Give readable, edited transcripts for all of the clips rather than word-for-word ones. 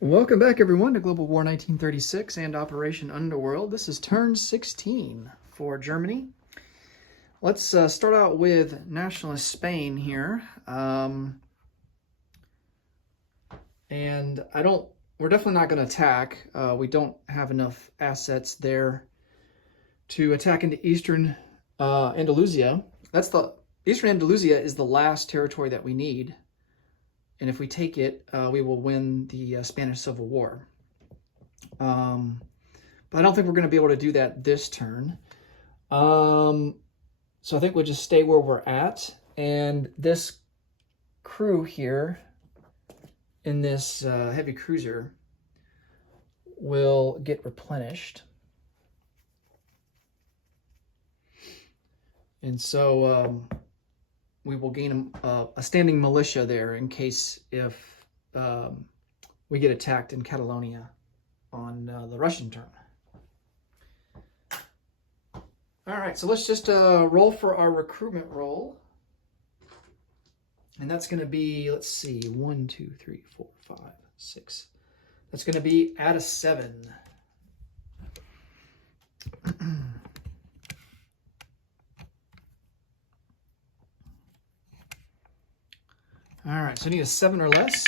Welcome back, everyone, to Global War 1936 and Operation Underworld. This is turn 16 for Germany. Let's start out with nationalist Spain here. We're definitely not going to attack. We don't have enough assets there to attack into Eastern Andalusia. Eastern Andalusia is the last territory that we need. And if we take it, we will win the Spanish Civil War. But I don't think we're going to be able to do that this turn. So I think we'll just stay where we're at. And this crew here in this heavy cruiser will get replenished. And so we will gain a standing militia there in case if we get attacked in Catalonia on the Russian turn. All right, so let's just roll for our recruitment roll. And that's going to be, let's see, 1, 2, 3, 4, 5, 6. That's going to be at a 7. All right, so I need a 7 or less.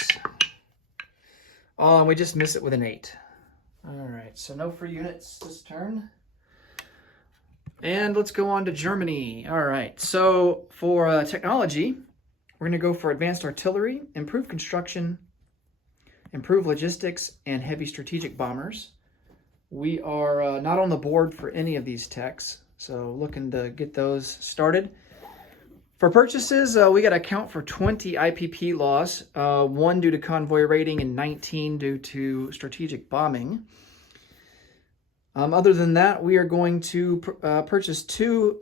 Oh, and we just miss it with an 8. All right, so no free units this turn. And let's go on to Germany. All right, so for technology, we're going to go for advanced artillery, improved construction, improved logistics, and heavy strategic bombers. We are not on the board for any of these techs, so looking to get those started. For purchases, we got to account for 20 IPP loss, 1 due to convoy raiding and 19 due to strategic bombing. Other than that, we are going to purchase 2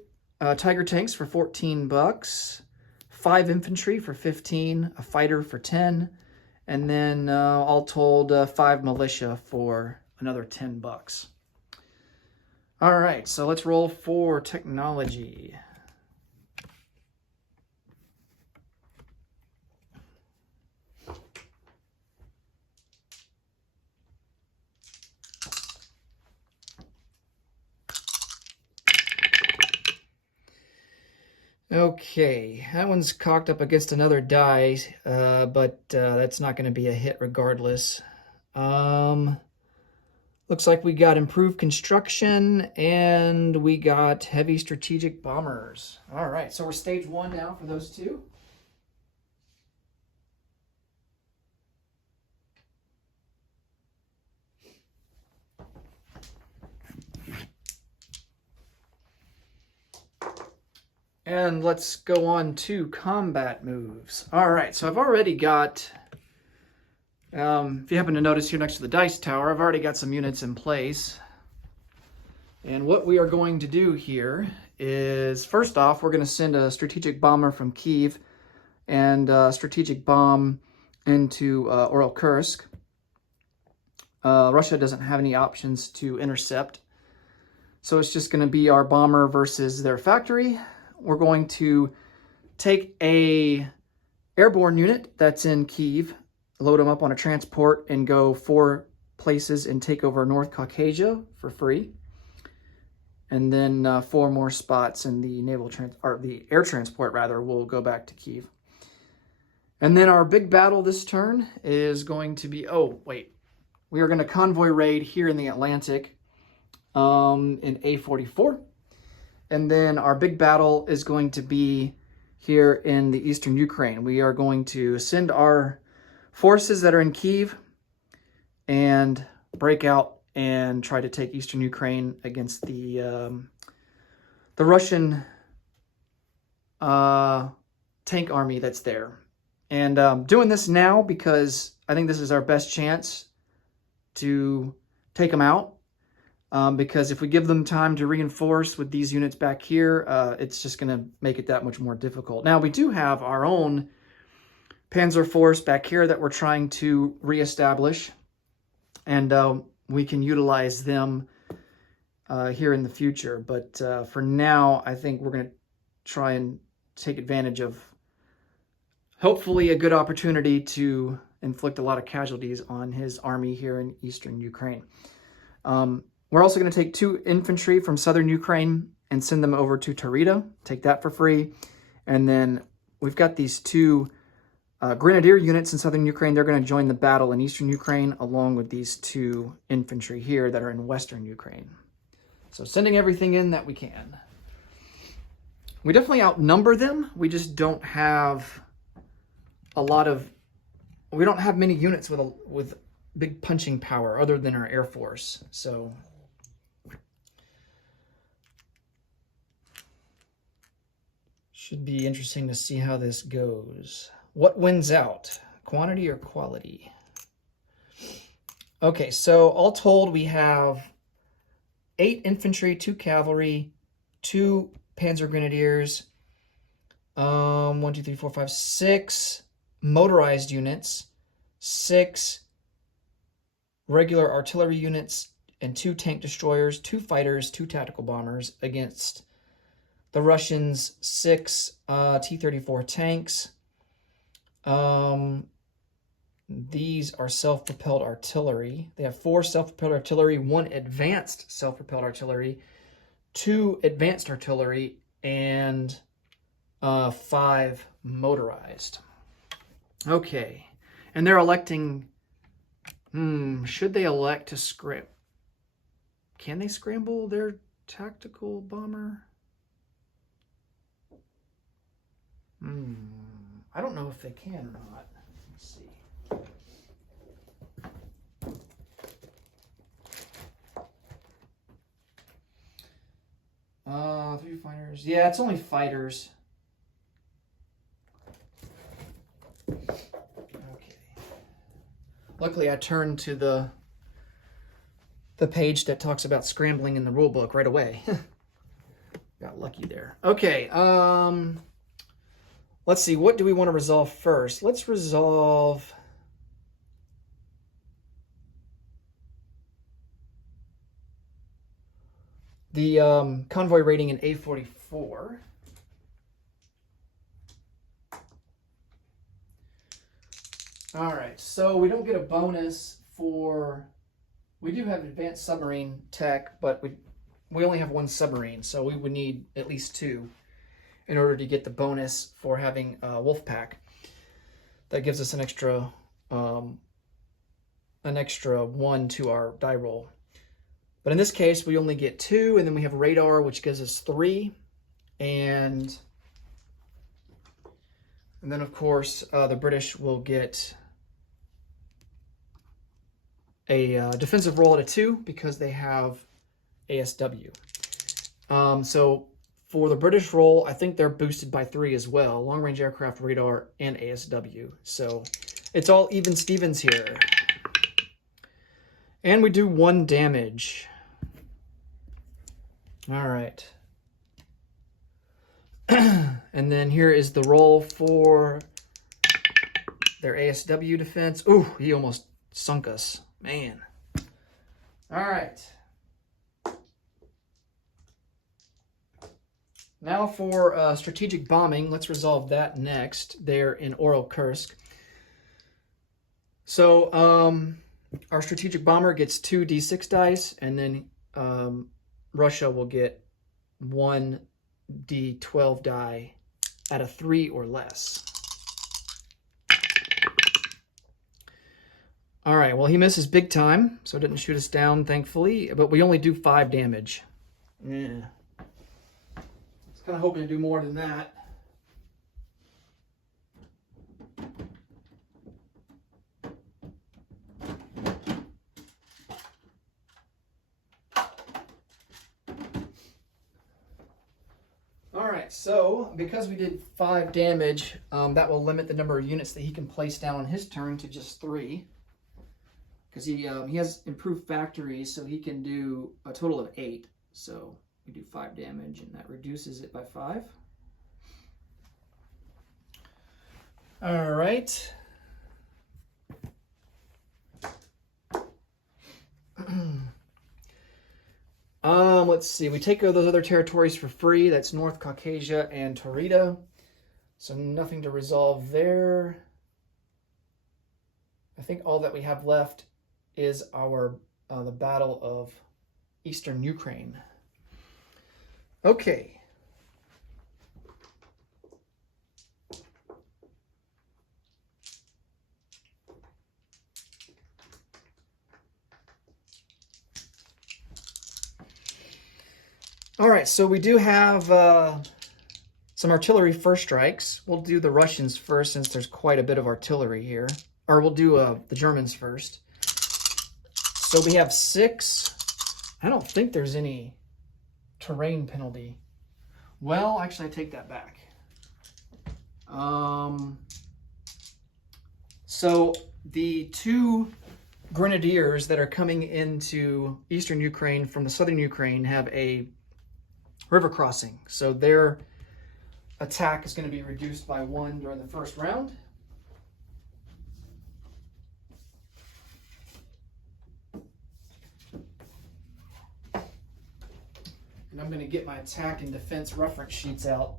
Tiger tanks for $14, 5 infantry for 15, a fighter for 10, and then all told 5 militia for another $10. All right, so let's roll for technology. Okay, that one's cocked up against another die, but that's not going to be a hit regardless. Looks like we got improved construction and we got heavy strategic bombers. All right, so we're stage 1 now for those 2. And let's go on to combat moves. All right, so I've already got, if you happen to notice here next to the dice tower, I've already got some units in place. And what we are going to do here is, first off, we're going to send a strategic bomber from Kyiv and a strategic bomb into Kursk. Russia doesn't have any options to intercept. So it's just going to be our bomber versus their factory. We're going to take a airborne unit that's in Kyiv, load them up on a transport, and go 4 places and take over North Caucasia for free. And then 4 more spots in the the air transport will go back to Kyiv. And then our big battle this turn is going to be, we are going to convoy raid here in the Atlantic in A44. And then our big battle is going to be here in the eastern Ukraine. We are going to send our forces that are in Kyiv and break out and try to take eastern Ukraine against the Russian tank army that's there. And doing this now because I think this is our best chance to take them out. Because if we give them time to reinforce with these units back here, it's just going to make it that much more difficult. Now, we do have our own panzer force back here that we're trying to reestablish, and we can utilize them here in the future. But for now, I think we're going to try and take advantage of hopefully a good opportunity to inflict a lot of casualties on his army here in eastern Ukraine. We're also going to take 2 infantry from southern Ukraine and send them over to Taurida, take that for free. And then we've got these 2 grenadier units in southern Ukraine. They're going to join the battle in eastern Ukraine along with these 2 infantry here that are in western Ukraine. So sending everything in that we can. We definitely outnumber them. We just don't have we don't have many units with big punching power other than our Air Force. So should be interesting to see how this goes. What wins out? Quantity or quality? Okay, so all told, we have 8 infantry, 2 cavalry, 2 panzer grenadiers, 1, 2, 3, 4, 5, 6 motorized units, 6 regular artillery units, and 2 tank destroyers, 2 fighters, 2 tactical bombers against the Russians, 6 T-34 tanks. These are self-propelled artillery. They have 4 self-propelled artillery, 1 advanced self-propelled artillery, 2 advanced artillery, and 5 motorized. Okay, and they're electing, should they elect to scramble? Can they scramble their tactical bomber? I don't know if they can or not. Let's see. 3 fighters. Yeah, it's only fighters. Okay. Luckily, I turned to the page that talks about scrambling in the rule book right away. Got lucky there. Okay. Let's see. What do we want to resolve first? Let's resolve the convoy rating in A44. All right, so we don't get a bonus for, we do have advanced submarine tech, but we only have 1 submarine, so we would need at least 2 in order to get the bonus for having a wolf pack. That gives us an extra 1 to our die roll. But in this case, we only get 2, and then we have radar, which gives us 3. And then, of course, the British will get a defensive roll at a 2 because they have ASW. So for the British roll, I think they're boosted by 3 as well. Long-range aircraft, radar, and ASW. So it's all even Stevens here. And we do 1 damage. All right. And then here is the roll for their ASW defense. Ooh, he almost sunk us. Man. All right. Now for strategic bombing. Let's resolve that next. They're in Oral-Kursk. So our strategic bomber gets 2 D6 dice, and then Russia will get 1 D12 die at a 3 or less. All right, well, he misses big time, so it didn't shoot us down, thankfully, but we only do 5 damage. Yeah. I was kind of hoping to do more than that. All right, so because we did 5 damage, that will limit the number of units that he can place down on his turn to just 3. Because he has improved factories, so he can do a total of 8. So we do 5 damage, and that reduces it by 5. All right. Let's see. We take those other territories for free. That's North Caucasia and Taurida. So nothing to resolve there. I think all that we have left is our the Battle of Eastern Ukraine. Okay. All right, so we do have some artillery first strikes. We'll do the Russians first since there's quite a bit of artillery here. Or we'll do the Germans first. So we have 6. I don't think there's any terrain penalty. Well, actually, I take that back. So the 2 grenadiers that are coming into eastern Ukraine from the southern Ukraine have a river crossing. So their attack is going to be reduced by 1 during the first round. And I'm going to get my attack and defense reference sheets out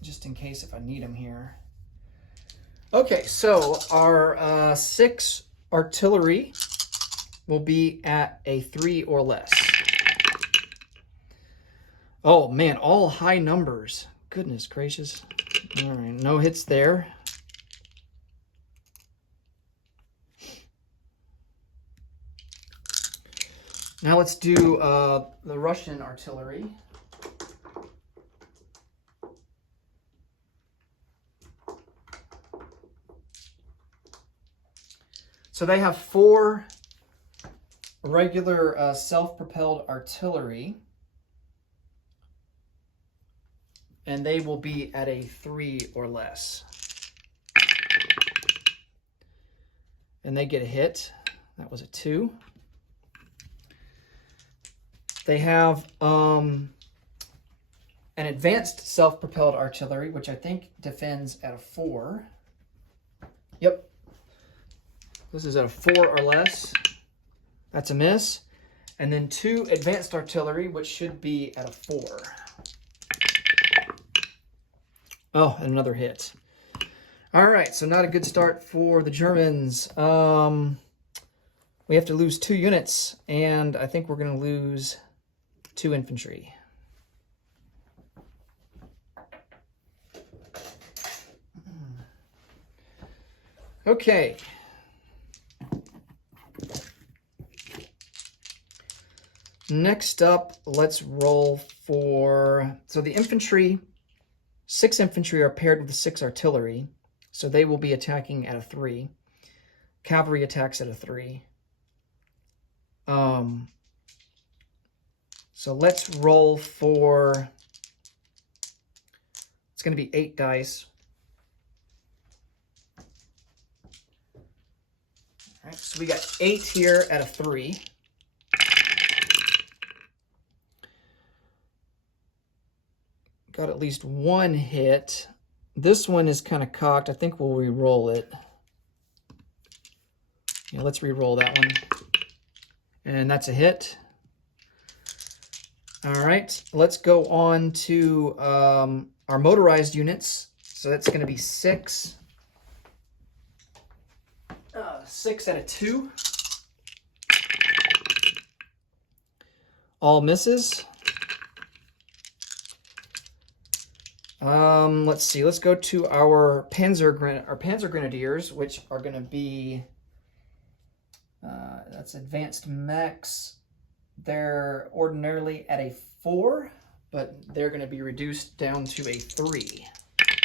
just in case if I need them here. Okay, so our 6 artillery will be at a 3 or less. Oh man, all high numbers. Goodness gracious. All right, no hits there. Now let's do the Russian artillery. So they have 4 regular self-propelled artillery, and they will be at a 3 or less. And they get a hit. That was a 2. They have an advanced self-propelled artillery, which I think defends at a 4. Yep. This is at a 4 or less. That's a miss. And then 2 advanced artillery, which should be at a 4. Oh, and another hit. All right, so not a good start for the Germans. We have to lose 2 units, and I think we're going to lose 2 infantry. Okay. Next up, let's roll for... So the infantry, 6 infantry are paired with the 6 artillery, so they will be attacking at a 3. Cavalry attacks at a 3. So let's roll for... It's going to be 8 dice. All right, so we got 8 here at a 3. Got at least 1 hit. This one is kind of cocked. I think we'll re-roll it. Yeah, let's re-roll that one. And that's a hit. All right, let's go on to our motorized units. So that's going to be 6. 6 at a 2. All misses. Let's see. Let's go to our Panzer Grenadiers, which are going to be that's advanced mechs. They're ordinarily at a 4, but they're going to be reduced down to a 3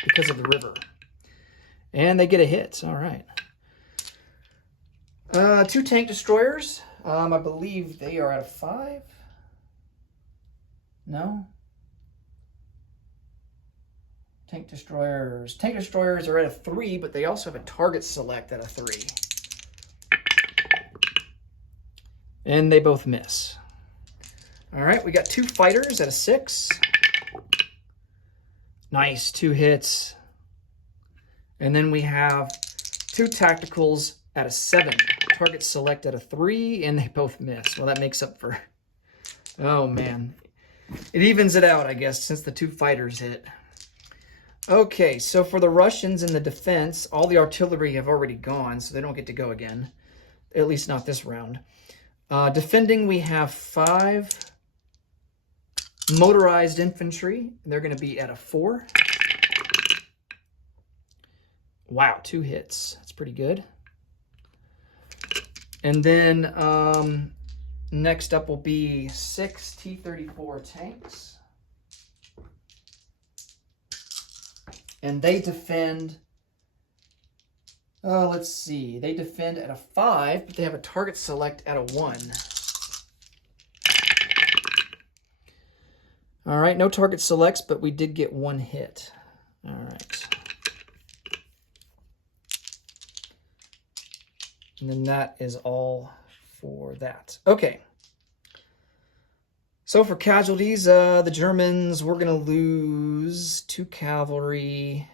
because of the river. And they get a hit. All right. 2 tank destroyers. I believe they are at a 5. No? Tank destroyers. Tank destroyers are at a 3, but they also have a target select at a 3. And they both miss. All right, we got 2 fighters at a 6. Nice, 2 hits. And then we have 2 tacticals at a 7. Target select at a 3, and they both miss. Well, that makes up for... Oh, man. It evens it out, I guess, since the 2 fighters hit. Okay, so for the Russians in the defense, all the artillery have already gone, so they don't get to go again. At least not this round. Defending, we have 5 motorized infantry. They're going to be at a 4. Wow, 2 hits. That's pretty good. And then next up will be 6 T-34 tanks. And they defend, let's see, they defend at a 5, but they have a target select at a 1. All right, no target selects, but we did get 1 hit. All right. And then that is all for that. Okay. So for casualties, the Germans, we're going to lose 2 cavalry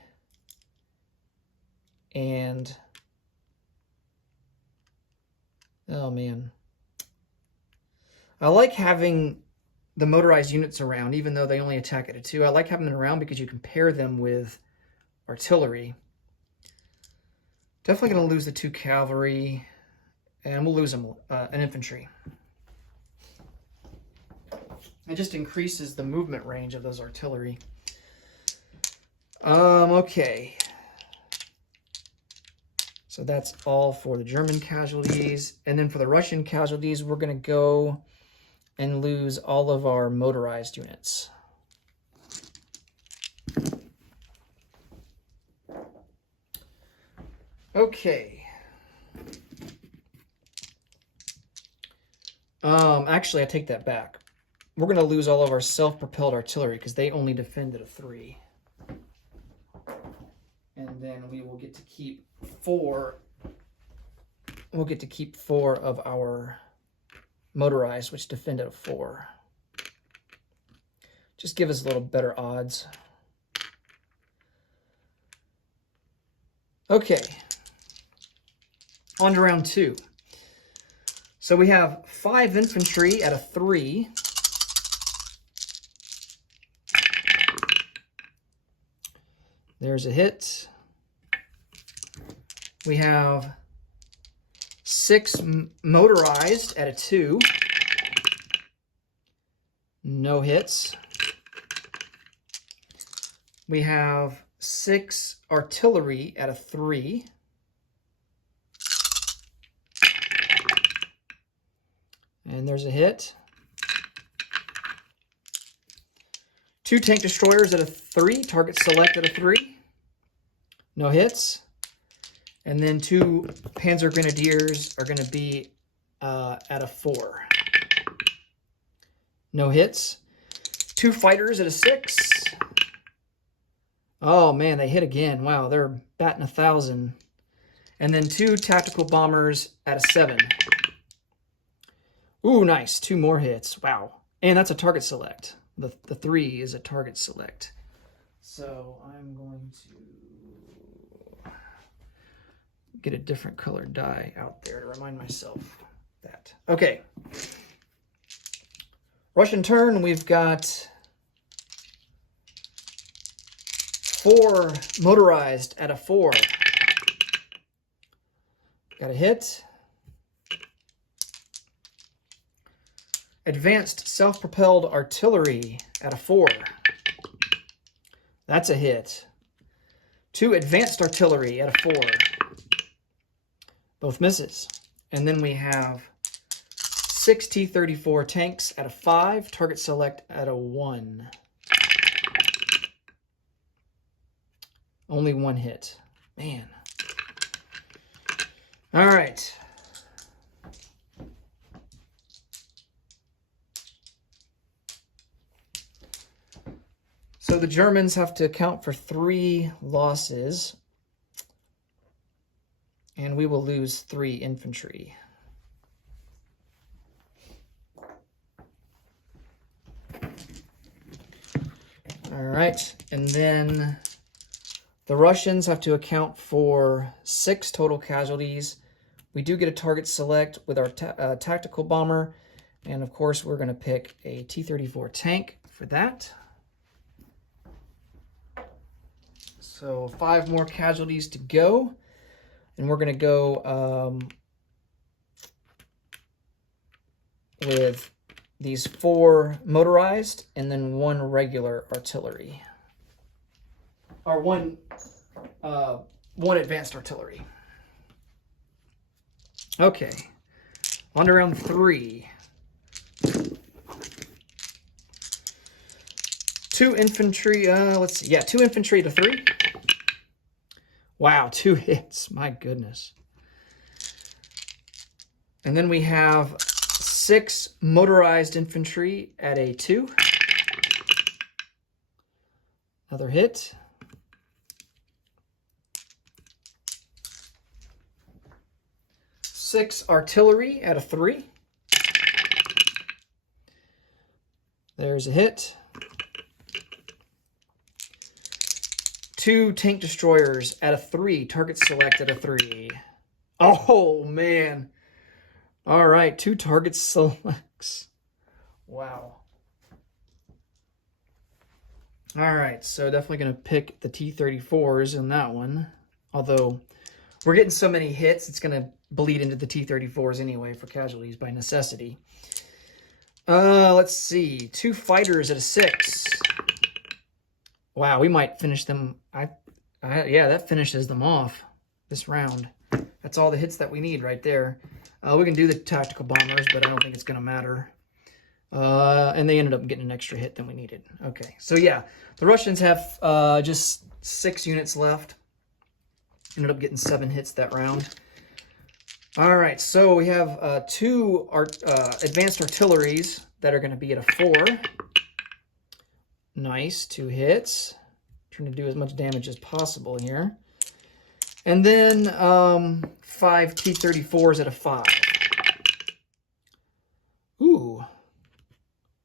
and, oh man. I like having the motorized units around, even though they only attack at a 2. I like having them around because you can pair them with artillery. Definitely going to lose the 2 cavalry, and we'll lose them, an infantry. It just increases the movement range of those artillery. Okay. So that's all for the German casualties. And then for the Russian casualties, we're going to go and lose all of our motorized units. Okay. Actually, I take that back. We're going to lose all of our self-propelled artillery because they only defend at a 3. And then we will get to keep 4. We'll get to keep 4 of our motorized, which defend at a 4. Just give us a little better odds. Okay. On to round 2. So we have 5 infantry at a 3. There's a hit. We have 6 motorized at a 2. No hits. We have 6 artillery at a 3. And there's a hit. 2 tank destroyers at a 3. Target select at a 3. No hits. And then 2 Panzer Grenadiers are going to be at a 4. No hits. 2 fighters at a 6. Oh man, they hit again. Wow, they're batting 1,000. And then 2 tactical bombers at a 7. Ooh, nice. 2 more hits. Wow. And that's a target select. The 3 is a target select. So I'm going to get a different colored die out there to remind myself that. Okay. Russian turn, we've got 4 motorized at a 4. Got a hit. Advanced self-propelled artillery at a 4. That's a hit. 2 advanced artillery at a 4. Both misses. And then we have 6 T-34 tanks at a 5. Target select at a 1. Only 1 hit. Man. All right. So the Germans have to account for 3 losses, and we will lose 3 infantry. All right, and then the Russians have to account for 6 total casualties. We do get a target select with our tactical bomber, and of course we're going to pick a T-34 tank for that. So 5 more casualties to go. And we're going to go with these 4 motorized and then 1 regular artillery. Or one advanced artillery. Okay. On to round 3. 2 infantry, let's see. Yeah, 2 infantry to 3. Wow, 2 hits. My goodness. And then we have 6 motorized infantry at a 2. Another hit. Six artillery at a 3. There's a hit. 2 tank destroyers at a 3. Target select at a 3. Oh, man. All right, 2 target selects. Wow. All right, so definitely going to pick the T-34s in that one. Although we're getting so many hits, it's going to bleed into the T-34s anyway for casualties by necessity. Let's see. 2 fighters at a 6. Wow, we might finish them. Yeah, that finishes them off this round. That's all the hits that we need right there. We can do the tactical bombers, but I don't think it's going to matter. And they ended up getting an extra hit than we needed. Okay, so yeah, the Russians have just 6 units left. Ended up getting 7 hits that round. All right, so we have 2 advanced artilleries that are going to be at a 4. Nice, 2 hits. Trying to do as much damage as possible here. And then 5 T-34s at a 5. Ooh,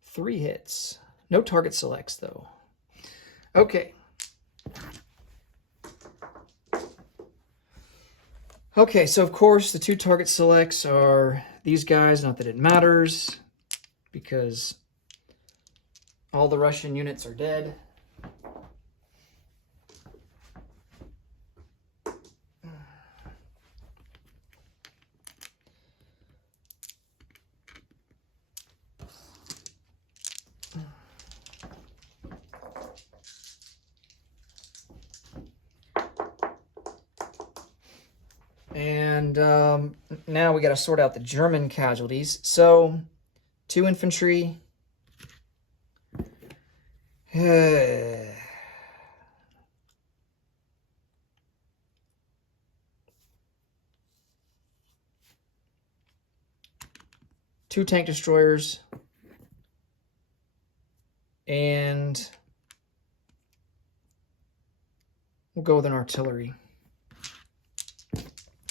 3 hits. No target selects, though. Okay. Okay, so of course the 2 target selects are these guys. Not that it matters, because all the Russian units are dead. And now we got to sort out the German casualties. So 2 infantry. 2 tank destroyers. And we'll go with an artillery.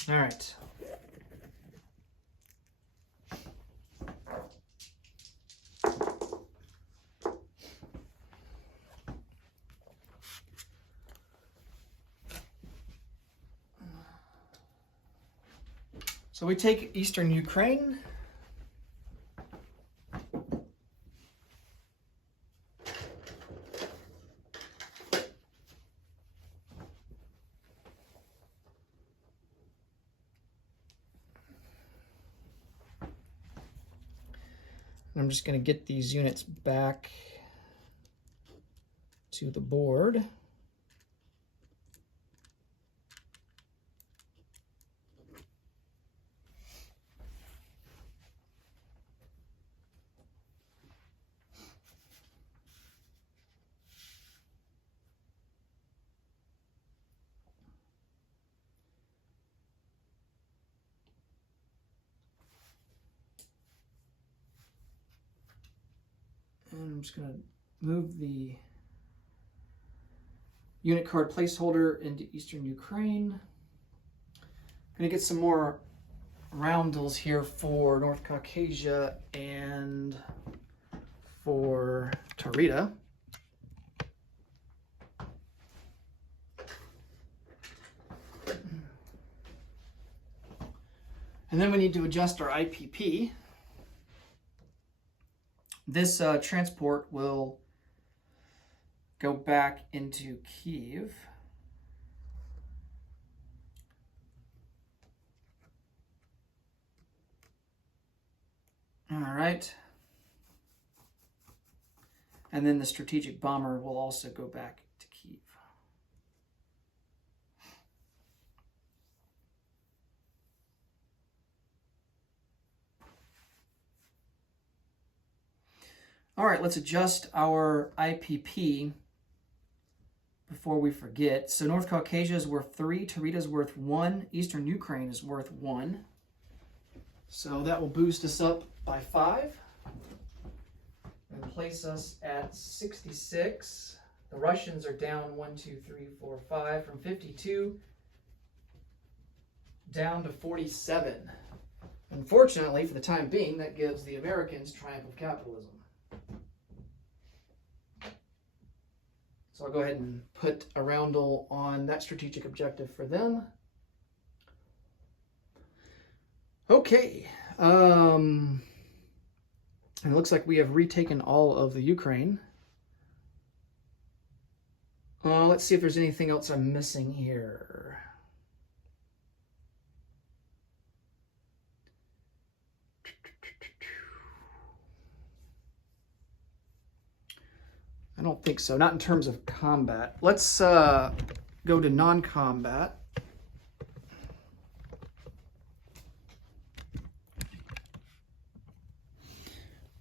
All right. So we take Eastern Ukraine. I'm just going to get these units back to the board. And I'm just going to move the unit card placeholder into Eastern Ukraine. I'm going to get some more roundels here for North Caucasia and for Taurida. And then we need to adjust our IPP. This transport will go back into Kyiv. All right. And then the strategic bomber will also go back to Kyiv. All right, let's adjust our IPP before we forget. So North Caucasia is worth 3, Tarita is worth 1, Eastern Ukraine is worth 1. So that will boost us up by 5 and place us at 66. The Russians are down 1, 2, 3, 4, 5 from 52 down to 47. Unfortunately, for the time being, that gives the Americans triumph of capitalism. So I'll go ahead and put a roundel on that strategic objective for them. Okay. And it looks like we have retaken all of the Ukraine. Let's see if there's anything else I'm missing here. I don't think so, not in terms of combat. Let's go to non-combat.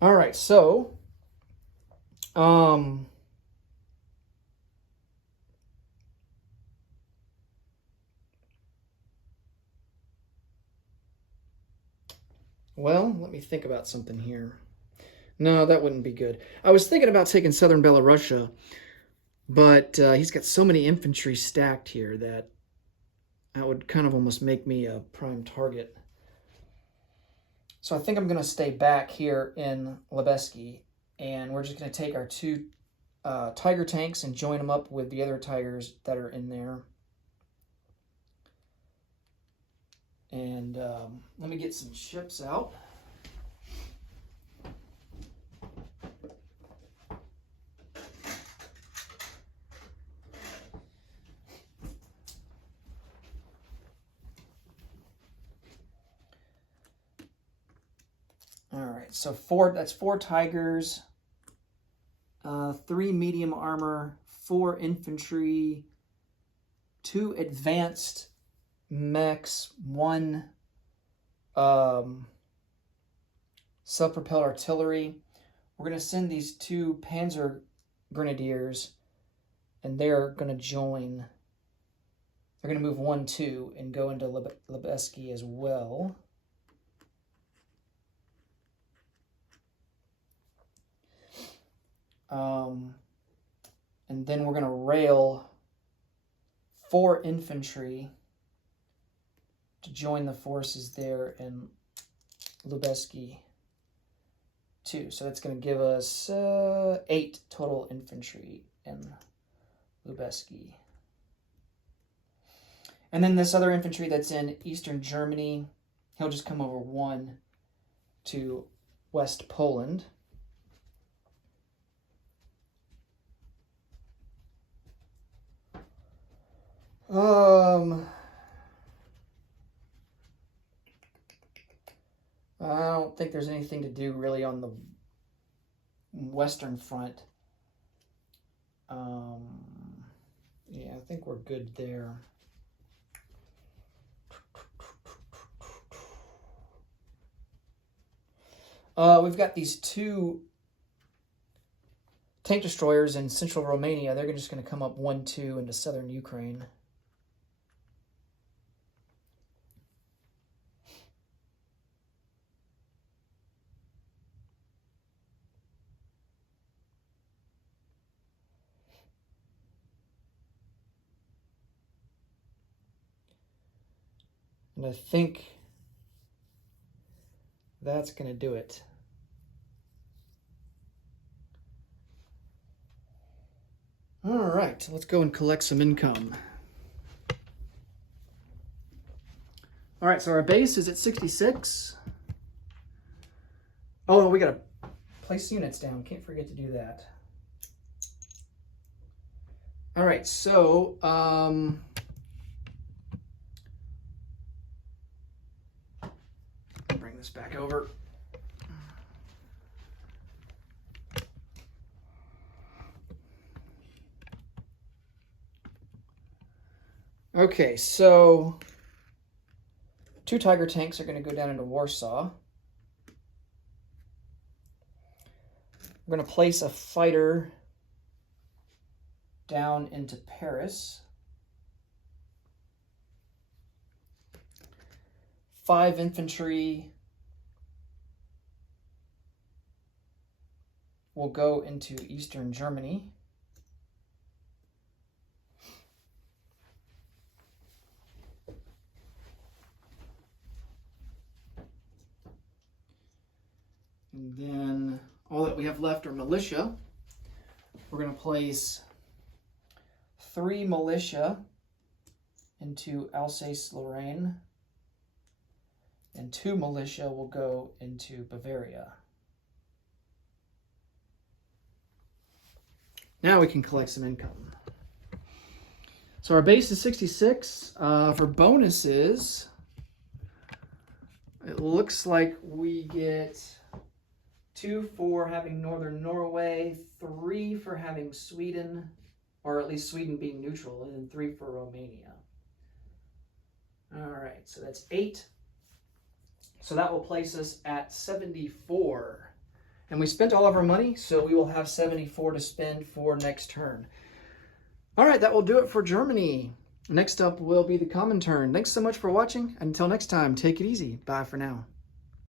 All right, so well, let me think about something here. No, that wouldn't be good. I was thinking about taking southern Belarusia, but he's got so many infantry stacked here that would kind of almost make me a prime target. So I think I'm going to stay back here in Lebesky, and we're just going to take our 2 Tiger tanks and join them up with the other Tigers that are in there. And let me get some ships out. All right, so that's 4 Tigers, 3 medium armor, 4 infantry, 2 advanced mechs, 1 self-propelled artillery. We're going to send these 2 Panzer Grenadiers, and they're going to join. They're going to move 1, 2, and go into Lebesky as well. And then we're going to rail 4 infantry to join the forces there in Lubelsky too. So that's going to give us 8 total infantry in Lubelsky. And then this other infantry that's in Eastern Germany, he'll just come over 1 to West Poland. I don't think there's anything to do really on the Western front. Yeah, I think we're good there. We've got these 2 tank destroyers in central Romania. They're just going to come up 1, 2 into southern Ukraine. And I think that's going to do it. All right, let's go and collect some income. All right, so our base is at 66. Oh, we got to place units down. Can't forget to do that. All right, so bring this back over. Okay, so 2 Tiger tanks are going to go down into Warsaw. We're going to place a fighter down into Paris. 5 infantry will go into Eastern Germany. And then all that we have left are militia. We're going to place 3 militia into Alsace-Lorraine, and 2 militia will go into Bavaria. Now we can collect some income. So our base is 66. For bonuses, it looks like we get 2 for having Northern Norway, 3 for having Sweden, or at least Sweden being neutral, and then 3 for Romania. All right, so that's 8. So that will place us at 74. And we spent all of our money, so we will have 74 to spend for next turn. All right, that will do it for Germany. Next up will be the Comintern. Thanks so much for watching. Until next time, take it easy. Bye for now.